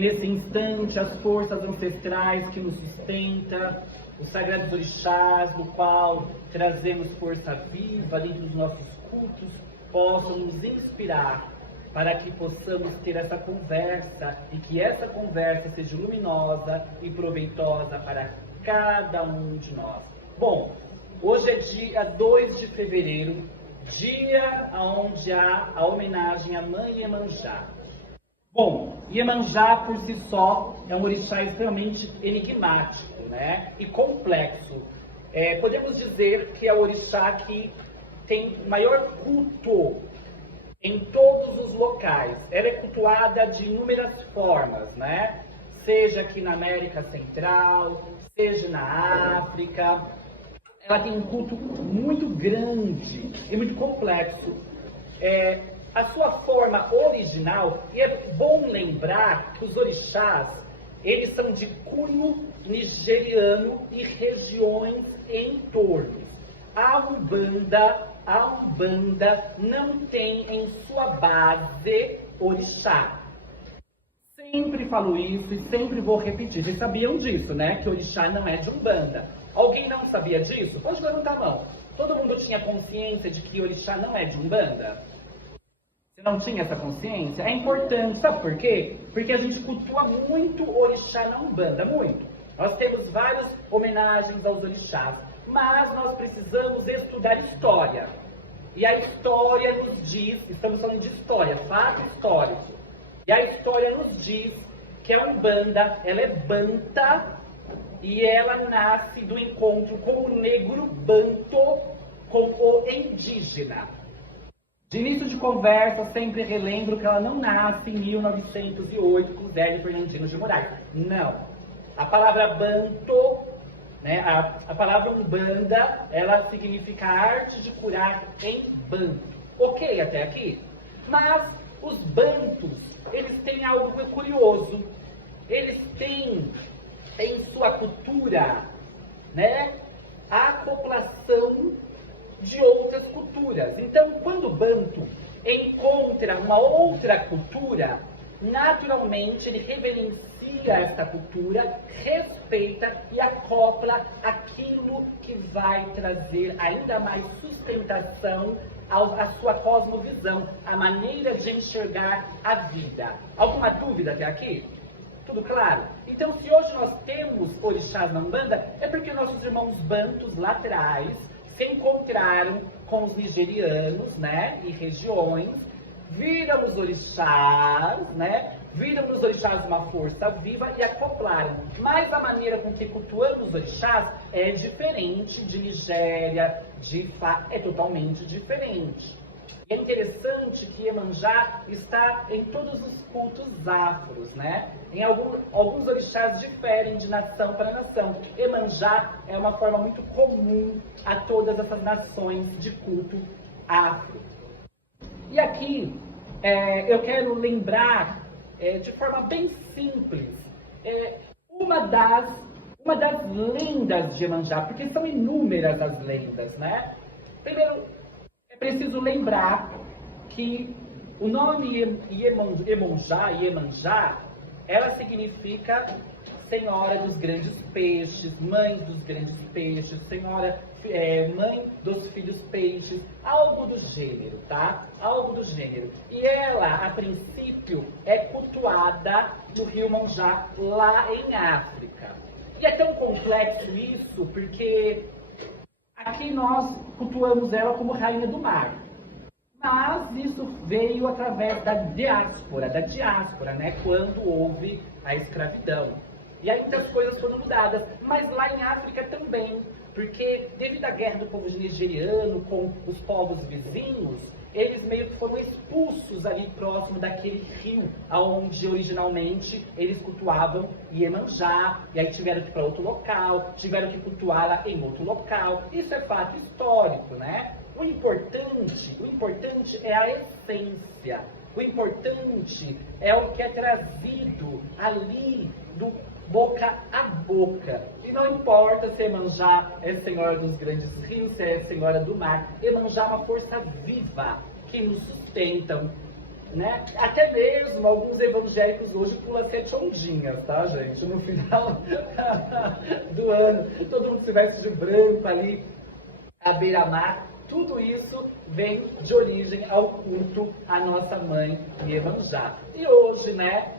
Nesse instante, as forças ancestrais que nos sustentam, os sagrados orixás, no qual trazemos força viva dentro dos nossos cultos, possam nos inspirar para que possamos ter essa conversa e que essa conversa seja luminosa e proveitosa para cada um de nós. Bom, hoje é dia 2 de fevereiro, dia onde há a homenagem à Mãe Iemanjá. Bom, Iemanjá por si só é um orixá extremamente enigmático, né? E complexo. Podemos dizer que é o orixá que tem maior culto em todos os locais. Ela é cultuada de inúmeras formas, né? Seja aqui na América Central, seja na África. Ela tem um culto muito grande e muito complexo. A sua forma original, e é bom lembrar que os orixás, eles são de cunho nigeriano e regiões em torno. A Umbanda não tem em sua base orixá. Sempre falo isso e sempre vou repetir. Vocês sabiam disso, né? Que orixá não é de Umbanda. Alguém não sabia disso? Pode levantar a mão. Todo mundo tinha consciência de que orixá não é de Umbanda? Você não tinha essa consciência? É importante, sabe por quê? Porque a gente cultua muito orixá na Umbanda, muito. Nós temos várias homenagens aos orixás, mas nós precisamos estudar história. E a história nos diz, estamos falando de história, fato histórico. E a história nos diz que a Umbanda, ela é banta e ela nasce do encontro com o negro banto com o indígena. De início de conversa, sempre relembro que ela não nasce em 1908 com Zé Fernandino de Moraes. Não. A palavra banto, né, a palavra Umbanda, ela significa a arte de curar em banto. Ok até aqui? Mas os bantos, eles têm algo curioso. Eles têm em sua cultura, né, a acoplação de outras culturas. Então, quando o banto encontra uma outra cultura, naturalmente ele reverencia esta cultura, respeita e acopla aquilo que vai trazer ainda mais sustentação à sua cosmovisão, a maneira de enxergar a vida. Alguma dúvida até aqui? Tudo claro? Então, se hoje nós temos orixás na Umbanda, é porque nossos irmãos bantos lá atrás se encontraram com os nigerianos, né, e regiões, viram os orixás, né, viram nos orixás uma força viva e acoplaram. Mas a maneira com que cultuamos os orixás é diferente de Nigéria, é totalmente diferente. É interessante que Iemanjá está em todos os cultos afros, né? Em alguns orixás diferem de nação para nação. Iemanjá é uma forma muito comum a todas essas nações de culto afro. E aqui eu quero lembrar de forma bem simples uma das lendas de Iemanjá, porque são inúmeras as lendas, né? Primeiro, é preciso lembrar que o nome Iemanjá, ela significa Senhora dos Grandes Peixes, Mãe dos Grandes Peixes, Senhora, Mãe dos Filhos Peixes, algo do gênero, tá? Algo do gênero. E ela, a princípio, é cultuada no rio Manjá, lá em África. E é tão complexo isso, porque aqui nós cultuamos ela como rainha do mar. Mas isso veio através da diáspora, né? Quando houve a escravidão. E aí muitas coisas foram mudadas. Mas lá em África também. Porque devido à guerra do povo nigeriano com os povos vizinhos, eles meio que foram expulsos ali próximo daquele rio, onde originalmente eles cultuavam Iemanjá, e aí tiveram que ir para outro local, tiveram que cultuá-la em outro local. Isso é fato histórico, né? O importante é a essência. O importante é o que é trazido ali do boca a boca. E não importa se Iemanjá é senhora dos grandes rios, se é senhora do mar. Iemanjá é uma força viva que nos sustentam. né? Até mesmo alguns evangélicos hoje pulam 7 ondinhas, tá, gente? No final do ano, todo mundo se veste de branco ali, à beira-mar. Tudo isso vem de origem ao culto à nossa mãe Iemanjá. E hoje, né,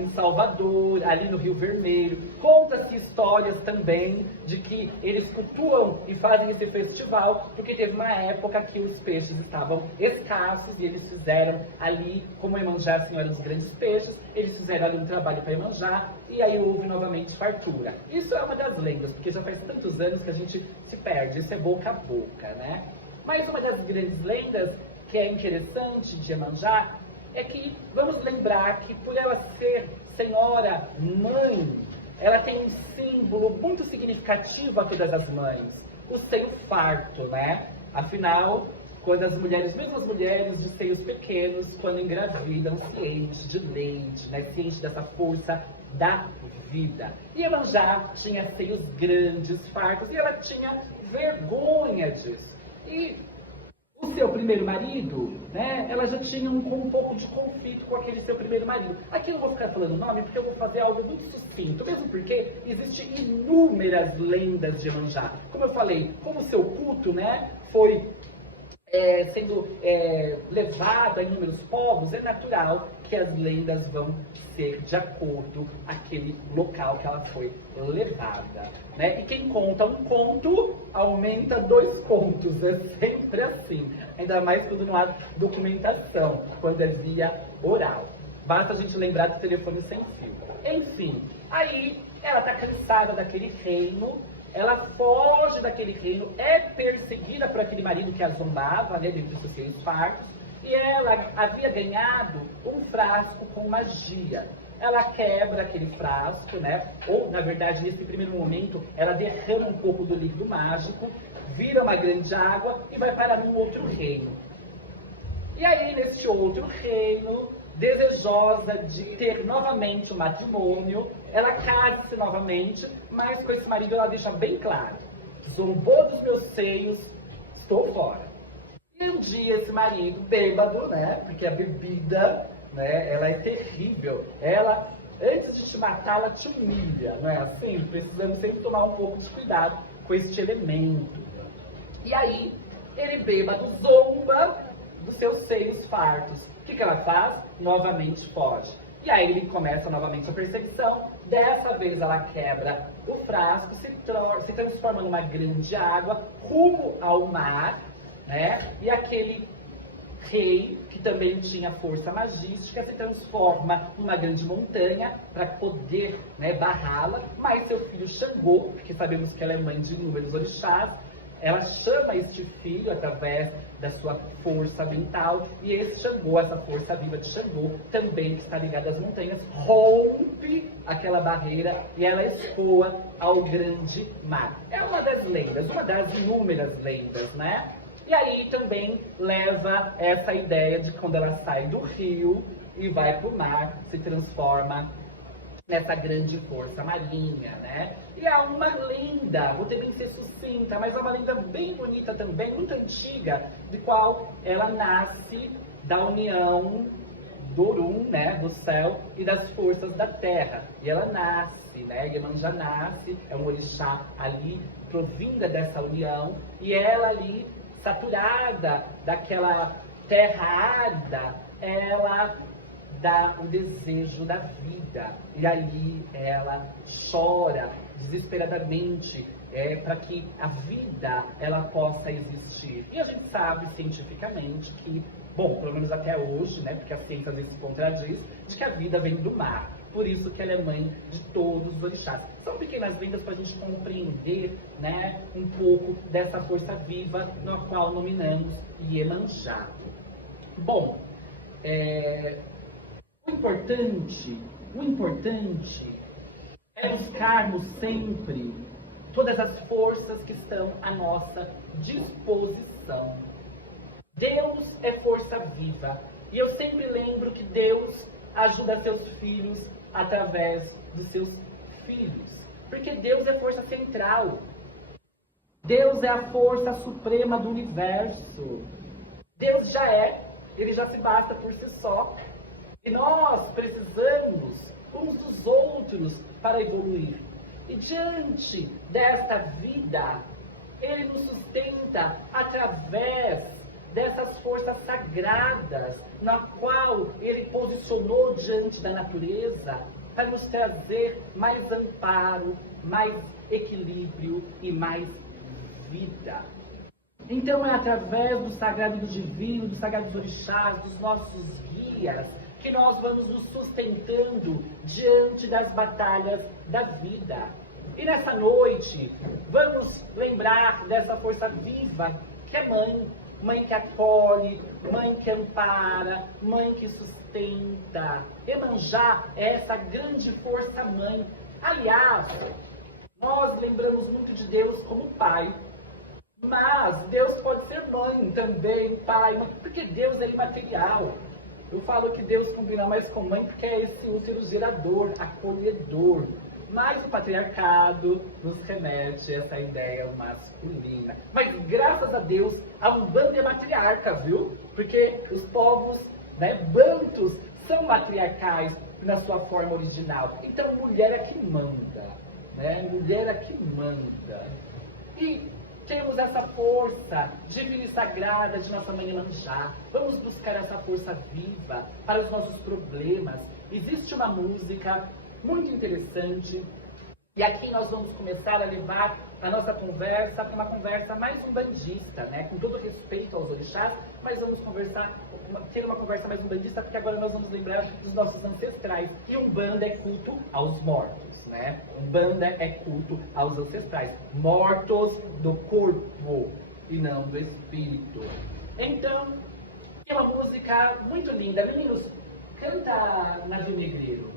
em Salvador, ali no Rio Vermelho, conta-se histórias também de que eles cultuam e fazem esse festival, porque teve uma época que os peixes estavam escassos e eles fizeram ali, como Iemanjá, a senhora dos grandes peixes, eles fizeram ali um trabalho para Iemanjá e aí houve novamente fartura. Isso é uma das lendas, porque já faz tantos anos que a gente se perde, isso é boca a boca, né? Mas uma das grandes lendas que é interessante de Iemanjá é que vamos lembrar que por ela ser senhora mãe, ela tem um símbolo muito significativo a todas as mães, o seio farto, né? Afinal, quando as mulheres, mesmo as mulheres de seios pequenos, quando engravidam, se enchem de leite, né? Se enchem dessa força da vida. E Iemanjá tinha seios grandes, fartos, e ela tinha vergonha disso. E o seu primeiro marido, né, ela já tinha um pouco de conflito com aquele seu primeiro marido. Aqui eu não vou ficar falando o nome, porque eu vou fazer algo muito sucinto, mesmo porque existem inúmeras lendas de Iemanjá. Como eu falei, como o seu culto, né, foi sendo levado a inúmeros povos, é natural que as lendas vão ser de acordo aquele local que ela foi levada, né? E quem conta um conto, aumenta 2 contos, é sempre assim. Ainda mais quando não há documentação, quando é via oral. Basta a gente lembrar do telefone sem fio. Enfim, aí ela está cansada daquele reino, ela foge daquele reino, é perseguida por aquele marido que a zombava, né, dentre os seus seios fartos, e ela havia ganhado um frasco com magia. Ela quebra aquele frasco, né, ou, na verdade, nesse primeiro momento, ela derrama um pouco do líquido mágico, vira uma grande água e vai parar num outro reino. E aí, nesse outro reino, desejosa de ter novamente o matrimônio, ela casa-se novamente, mas com esse marido ela deixa bem claro: zombou dos meus seios, estou fora. E um dia esse marido, bêbado, né, porque a bebida, né, ela é terrível, ela, antes de te matar, ela te humilha, não é assim? Precisamos sempre tomar um pouco de cuidado com este elemento. E aí, ele bêbado zomba dos seus seios fartos. O que ela faz? Novamente foge. E aí ele começa novamente a perseguição. Dessa vez ela quebra o frasco, se transforma numa grande água, rumo ao mar, né? E aquele rei, que também tinha força magística, se transforma numa grande montanha para poder, né, barrá-la. Mas seu filho Xangô, porque sabemos que ela é mãe de inúmeros orixás, ela chama este filho através da sua força mental, e esse Xangô, essa força viva de Xangô, também que está ligada às montanhas, rompe aquela barreira e ela escoa ao grande mar. É uma das lendas, uma das inúmeras lendas, né? E aí também leva essa ideia de quando ela sai do rio e vai para o mar, se transforma nessa grande força marinha, né? E há uma lenda, vou também ser sucinta, mas é uma lenda bem bonita também, muito antiga, de qual ela nasce da união do Orum, né, do céu, e das forças da terra. E ela nasce, né, Iemanjá nasce, é um orixá ali, provinda dessa união, e ela ali, saturada daquela terra árida, ela dá o desejo da vida, e ali ela chora desesperadamente para que a vida ela possa existir. E a gente sabe cientificamente que, bom, pelo menos até hoje, né, porque a ciência às vezes se contradiz, de que a vida vem do mar. Por isso que ela é mãe de todos os orixás. São pequenas lendas para a gente compreender, né, um pouco dessa força viva na qual nominamos Iemanjá. Bom, o importante é buscarmos sempre todas as forças que estão à nossa disposição. Deus é força viva. E eu sempre lembro que Deus ajuda seus filhos através dos seus filhos. Porque Deus é força central. Deus é a força suprema do universo. Deus já é ele já se basta por si só. E nós precisamos uns dos outros para evoluir. E diante desta vida, ele nos sustenta através dessas forças sagradas, na qual ele posicionou diante da natureza para nos trazer mais amparo, mais equilíbrio e mais vida. Então é através do sagrado e do divino, dos sagrados orixás, dos nossos guias, que nós vamos nos sustentando diante das batalhas da vida. E nessa noite, vamos lembrar dessa força viva que é mãe. Mãe que acolhe, mãe que ampara, mãe que sustenta. Iemanjá é essa grande força mãe. Aliás, nós lembramos muito de Deus como pai. Mas Deus pode ser mãe também, pai, porque Deus é imaterial. Eu falo que Deus combina mais com mãe porque é esse útero gerador, acolhedor. Mas o patriarcado nos remete a essa ideia masculina. Mas graças a Deus, a Umbanda é matriarca, viu? Porque os povos, bantus, são matriarcais na sua forma original. Então, mulher é que manda, Mulher é que manda. E temos essa força divina e sagrada de nossa mãe Iemanjá. Vamos buscar essa força viva para os nossos problemas. Existe uma música muito interessante, e aqui nós vamos começar a levar a nossa conversa para uma conversa mais umbandista, com todo respeito aos orixás, mas vamos ter uma conversa mais umbandista, porque agora nós vamos lembrar dos nossos ancestrais. E Umbanda é culto aos mortos, Umbanda é culto aos ancestrais, mortos do corpo e não do espírito. Então, é uma música muito linda. Meninos, canta Navio Negreiro.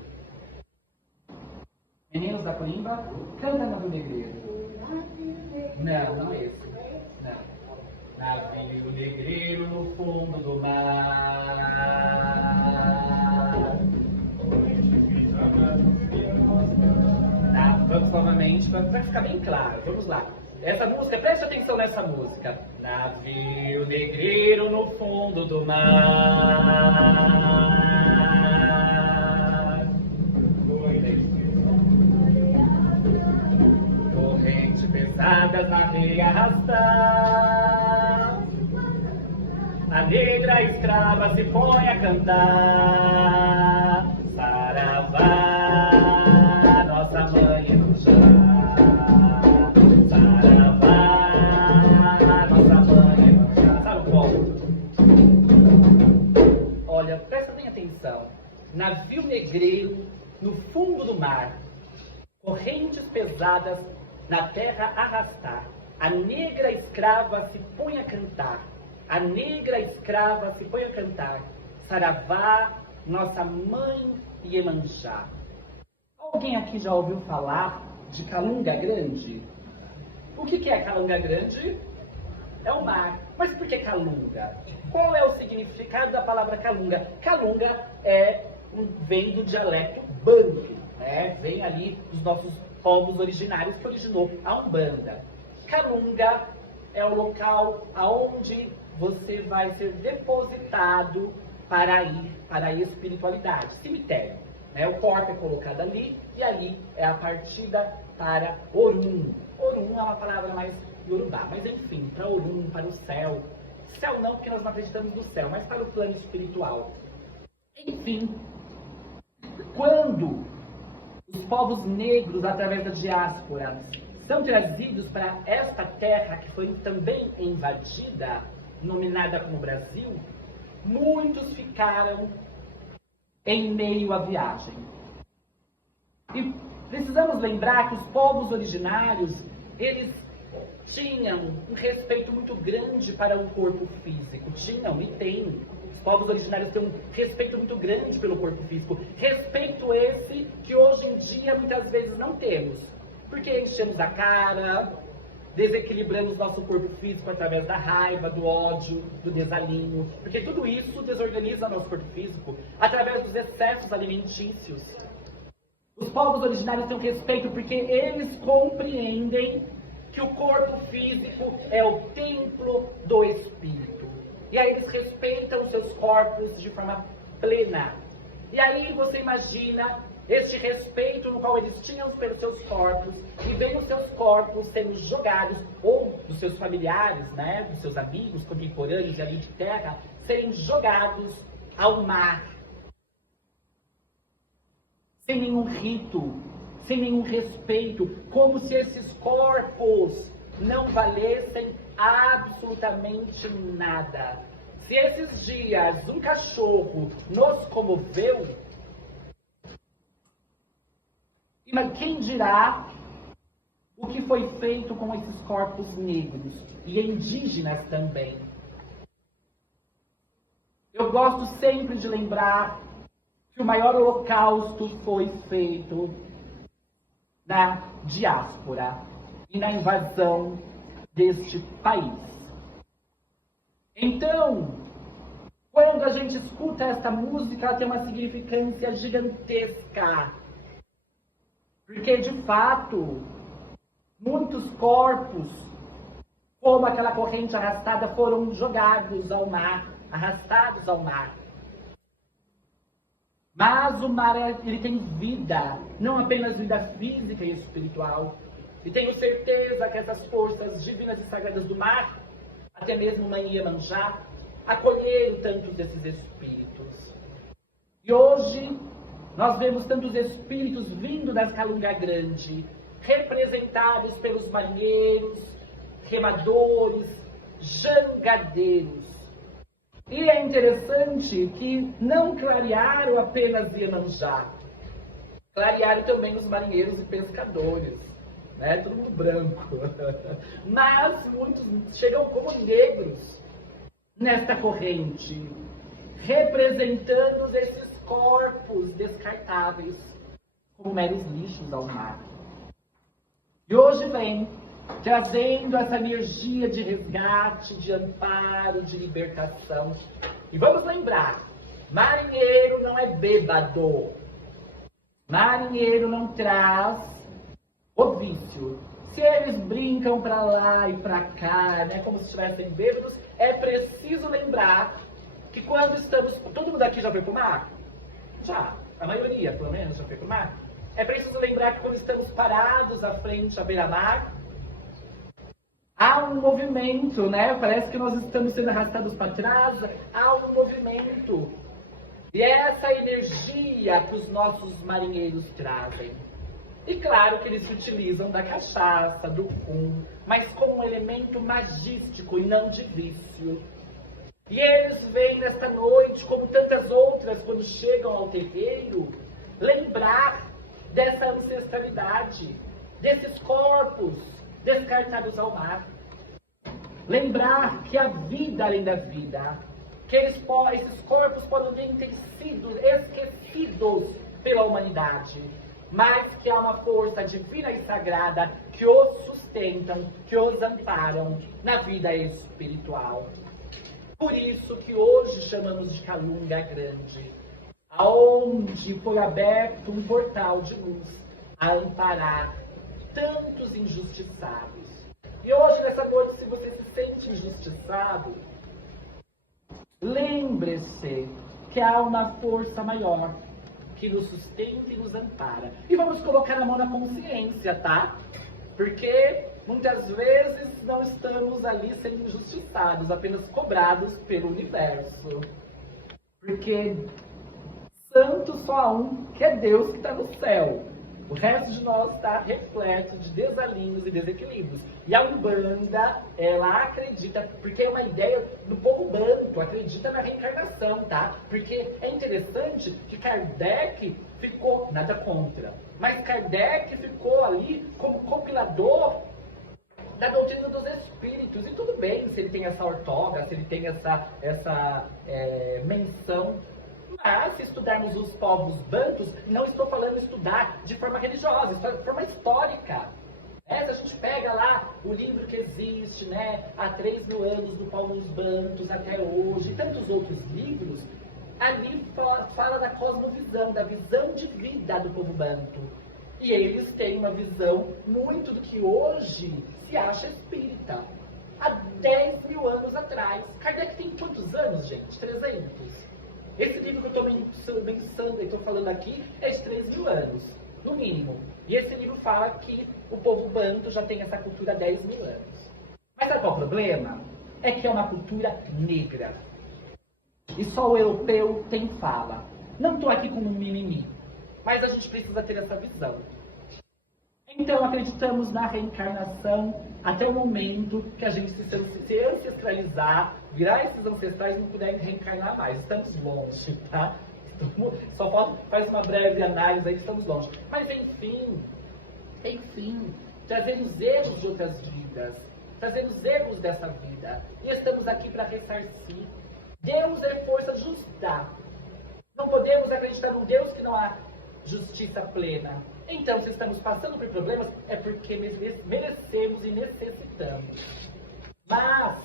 Meninos da Corimba, canta Navio Negreiro. Não, não é esse. Não. Navio negreiro no fundo do mar. Vamos novamente, para ficar bem claro. Vamos lá. Essa música, preste atenção nessa música. Navio negreiro no fundo do mar. Pesadas na areia arrastar, a negra escrava se põe a cantar. Saravá, nossa mãe Iemanjá. Saravá, nossa mãe Iemanjá. Sabe como? Olha, presta bem atenção. Navio negreiro no fundo do mar, correntes pesadas na terra arrastar, a negra escrava se põe a cantar, a negra escrava se põe a cantar, Saravá, nossa mãe Iemanjá. Alguém aqui já ouviu falar de Calunga Grande? O que é Calunga Grande? É o mar. Mas por que Calunga? Qual é o significado da palavra Calunga? Calunga vem do dialeto banto, Vem ali dos nossos povos originários que originou a Umbanda. Calunga é o local aonde você vai ser depositado para ir para a espiritualidade. Cemitério. O corpo é colocado ali e ali é a partida para Orum. Orum é uma palavra mais iorubá, mas enfim, para Orum, para o céu. Céu não, porque nós não acreditamos no céu, mas para o plano espiritual. Enfim, quando os povos negros, através da diáspora, são trazidos para esta terra que foi também invadida, nominada como Brasil, muitos ficaram em meio à viagem. E precisamos lembrar que os povos originários, eles tinham um respeito muito grande para o corpo físico. Tinham e têm. Os povos originários têm um respeito muito grande pelo corpo físico. Respeito esse que hoje em dia muitas vezes não temos. Porque enchemos a cara, desequilibramos nosso corpo físico através da raiva, do ódio, do desalinho. Porque tudo isso desorganiza nosso corpo físico através dos excessos alimentícios. Os povos originários têm um respeito porque eles compreendem que o corpo físico é o templo do espírito. E aí eles respeitam seus corpos de forma plena. E aí você imagina este respeito no qual eles tinham pelos seus corpos, e vem os seus corpos sendo jogados, ou dos seus familiares, né, dos seus amigos contemporâneos ali de terra, serem jogados ao mar. Sem nenhum rito, sem nenhum respeito, como se esses corpos não valessem absolutamente nada. Se esses dias um cachorro nos comoveu, mas quem dirá o que foi feito com esses corpos negros e indígenas também? Eu gosto sempre de lembrar que o maior holocausto foi feito na diáspora e na invasão deste país. Então, quando a gente escuta esta música, ela tem uma significância gigantesca. Porque, de fato, muitos corpos, como aquela corrente arrastada, foram jogados ao mar, arrastados ao mar. Mas o mar, ele tem vida, não apenas vida física e espiritual. E tenho certeza que essas forças divinas e sagradas do mar, até mesmo Mãe Iemanjá, acolheram tantos desses espíritos. E hoje, nós vemos tantos espíritos vindo das Calunga Grande, representados pelos marinheiros, remadores, jangadeiros. E é interessante que não clarearam apenas Iemanjá, clarearam também os marinheiros e pescadores, né? Todo mundo branco. Mas muitos chegam como negros nesta corrente, representando esses corpos descartáveis como meros lixos ao mar. E hoje vem trazendo essa energia de resgate, de amparo, de libertação. E vamos lembrar, marinheiro não é bêbado. Marinheiro não traz o vício. Se eles brincam para lá e para cá, né, como se estivessem bêbados, é preciso lembrar que quando estamos... Todo mundo aqui já foi pro mar? Já, a maioria, pelo menos, já foi pro mar. É preciso lembrar que quando estamos parados à frente à beira-mar, há um movimento, né? Parece que nós estamos sendo arrastados para trás, há um movimento. E é essa energia que os nossos marinheiros trazem. E claro que eles se utilizam da cachaça, do rum, mas como um elemento magístico e não de vício. E eles vêm nesta noite, como tantas outras, quando chegam ao terreiro, lembrar dessa ancestralidade, desses corpos descartados ao mar. Lembrar que há vida além da vida, que esses corpos podem ter sido esquecidos pela humanidade, mas que há uma força divina e sagrada que os sustentam, que os amparam na vida espiritual. Por isso que hoje chamamos de Calunga Grande, aonde foi aberto um portal de luz a amparar tantos injustiçados. E hoje, nessa noite, se você se sente injustiçado, lembre-se que há uma força maior que nos sustenta e nos ampara. E vamos colocar a mão na consciência, tá? Porque muitas vezes não estamos ali sendo injustiçados, apenas cobrados pelo universo. Porque santo só há um, que é Deus que está no céu. O resto de nós está repleto de desalinhos e desequilíbrios. E a Umbanda, ela acredita, porque é uma ideia do povo banto, acredita na reencarnação, tá? Porque é interessante que Kardec ficou, nada contra, mas Kardec ficou ali como compilador da doutrina dos espíritos. E tudo bem se ele tem essa ortoga, se ele tem essa menção. Mas, se estudarmos os povos bantus, não estou falando estudar de forma religiosa, de forma histórica. Se a gente pega lá o livro que existe, né, há 3.000 anos do Paulo dos Bantus até hoje, e tantos outros livros, ali fala da cosmovisão, da visão de vida do povo banto. E eles têm uma visão muito do que hoje se acha espírita. há 10 mil anos atrás. Kardec tem quantos anos, gente? 300? Esse livro que eu estou pensando e estou falando aqui é de 3 mil anos, no mínimo. E esse livro fala que o povo banto já tem essa cultura há 10 mil anos. Mas sabe qual é o problema? É que é uma cultura negra. E só o europeu tem fala. Não estou aqui como um mimimi, mas a gente precisa ter essa visão. Então acreditamos na reencarnação até o momento que a gente se ancestralizar, virar esses ancestrais e não puder reencarnar mais. Estamos longe, tá? Só faz uma breve análise aí que estamos longe. Mas enfim, trazer os erros de outras vidas, trazer os erros dessa vida. E estamos aqui para ressarcir. Deus é força justa. Não podemos acreditar num Deus que não há justiça plena. Então, se estamos passando por problemas, é porque merecemos e necessitamos. Mas,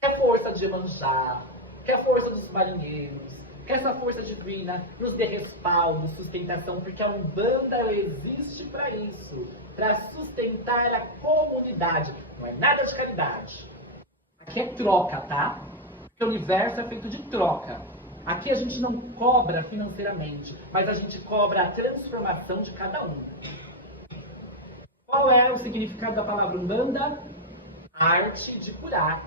que a força de Iemanjá, que a força dos marinheiros, que essa força divina nos dê respaldo, sustentação, porque a Umbanda ela existe para isso, para sustentar a comunidade. Não é nada de caridade. Aqui é troca, tá? Porque o universo é feito de troca. Aqui a gente não cobra financeiramente, mas a gente cobra a transformação de cada um. Qual é o significado da palavra Umbanda? Arte de curar.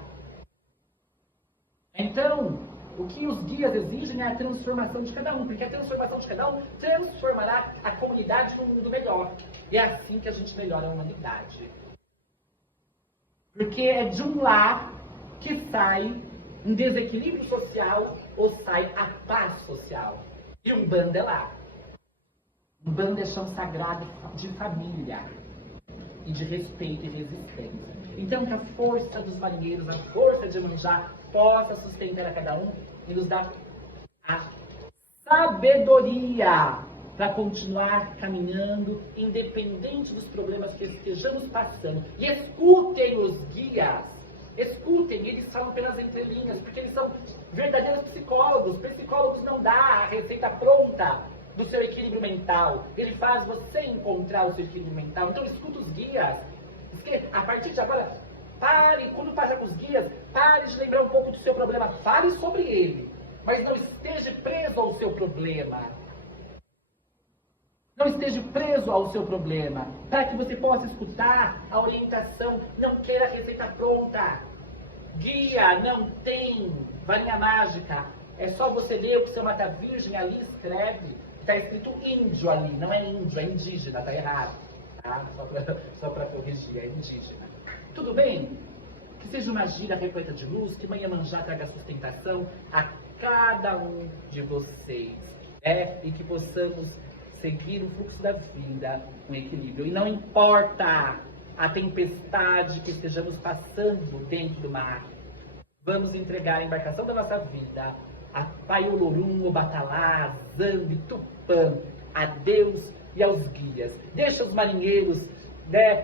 Então, o que os guias exigem é a transformação de cada um, porque a transformação de cada um transformará a comunidade num mundo melhor. E é assim que a gente melhora a humanidade. Porque é de um lar que sai um desequilíbrio social ou sai a paz social. E Umbanda é lá. Umbanda é chão sagrado de família e de respeito e resistência. Então que a força dos marinheiros, a força de Iemanjá possa sustentar a cada um e nos dar a sabedoria para continuar caminhando, independente dos problemas que estejamos passando. E escutem os guias. Escutem, eles falam pelas entrelinhas, porque eles são verdadeiros psicólogos. Psicólogos não dá a receita pronta do seu equilíbrio mental. Ele faz você encontrar o seu equilíbrio mental. Então escuta os guias. A partir de agora, pare, quando passar com os guias, pare de lembrar um pouco do seu problema. Fale sobre ele, mas não esteja preso ao seu problema. Não esteja preso ao seu problema, para que você possa escutar a orientação. Não queira a receita pronta. Guia não tem varinha mágica. É só você ler o que seu Mata Virgem ali escreve. Está escrito índio ali, não é índio, é indígena, está errado. Tá? Só para corrigir, é indígena. Tudo bem? Que seja uma gira repleta de luz, que Mãe Iemanjá traga sustentação a cada um de vocês. E que possamos seguir o fluxo da vida com equilíbrio. E não importa a tempestade que estejamos passando dentro do mar, vamos entregar a embarcação da nossa vida a Paiolorum, Obatalá, Zambi, Tupã, a Deus e aos guias. Deixa os marinheiros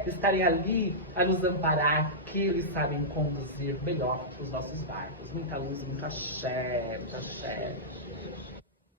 estarem ali a nos amparar, que eles sabem conduzir melhor os nossos barcos. Muita luz, muito axé, muito axé.